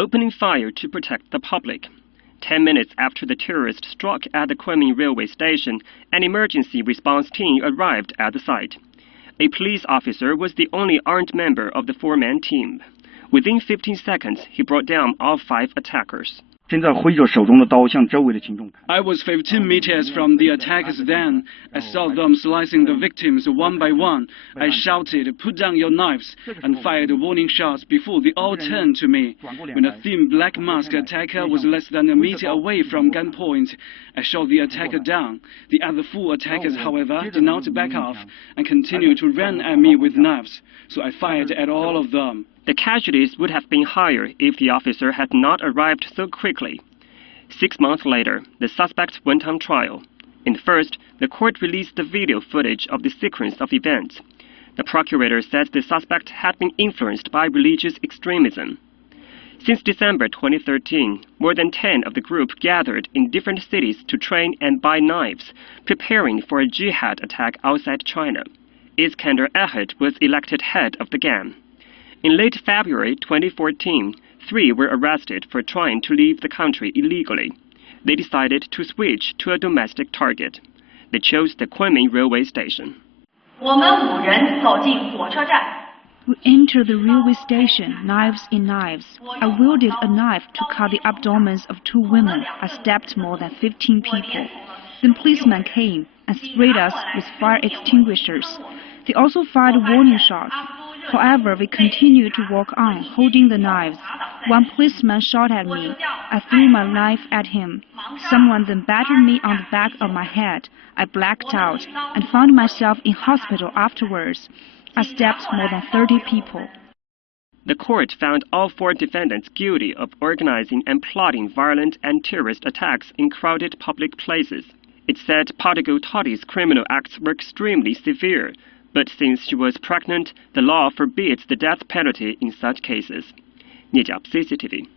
opening fire to protect the public. 10 minutes after the terrorist struck at the Kunming railway station, an emergency response team arrived at the site. A police officer was the only armed member of the four-man team. Within 15 seconds, he brought down all 5 attackers. I was 15 meters from the attackers then. I saw them slicing the victims one by one. I shouted, "Put down your knives," and fired warning shots before they all turned to me. When a thin black mask attacker was less than a meter away from gunpoint, I shot the attacker down. The other 4 attackers, however, did not back off and continued to run at me with knives, so I fired at all of them. The casualties would have been higher if the officer had not arrived so quickly. 6 months later, the suspect went on trial. In the first, the court released the video footage of the sequence of events. The procurator said the suspect had been influenced by religious extremism. Since December 2013, more than 10 of the group gathered in different cities to train and buy knives, preparing for a jihad attack outside China. Iskander Ahad was elected head of the gang. In late February 2014, 3 were arrested for trying to leave the country illegally. They decided to switch to a domestic target. They chose the Kunming railway station. We entered the railway station, knives in knives. I wielded a knife to cut the abdomens of 2 women. I stabbed more than 15 people. Then policemen came and sprayed us with fire extinguishers. They also fired warning shots. However, we continued to walk on, holding the knives. One policeman shot at me. I threw my knife at him. Someone then battered me on the back of my head. I blacked out and found myself in hospital afterwards. I stabbed more than 30 people. The court found all 4 defendants guilty of organizing and plotting violent and terrorist attacks in crowded public places. It said Partigo Toddy's criminal acts were extremely severe, but since she was pregnant, the law forbids the death penalty in such cases. 聂甲 CCTV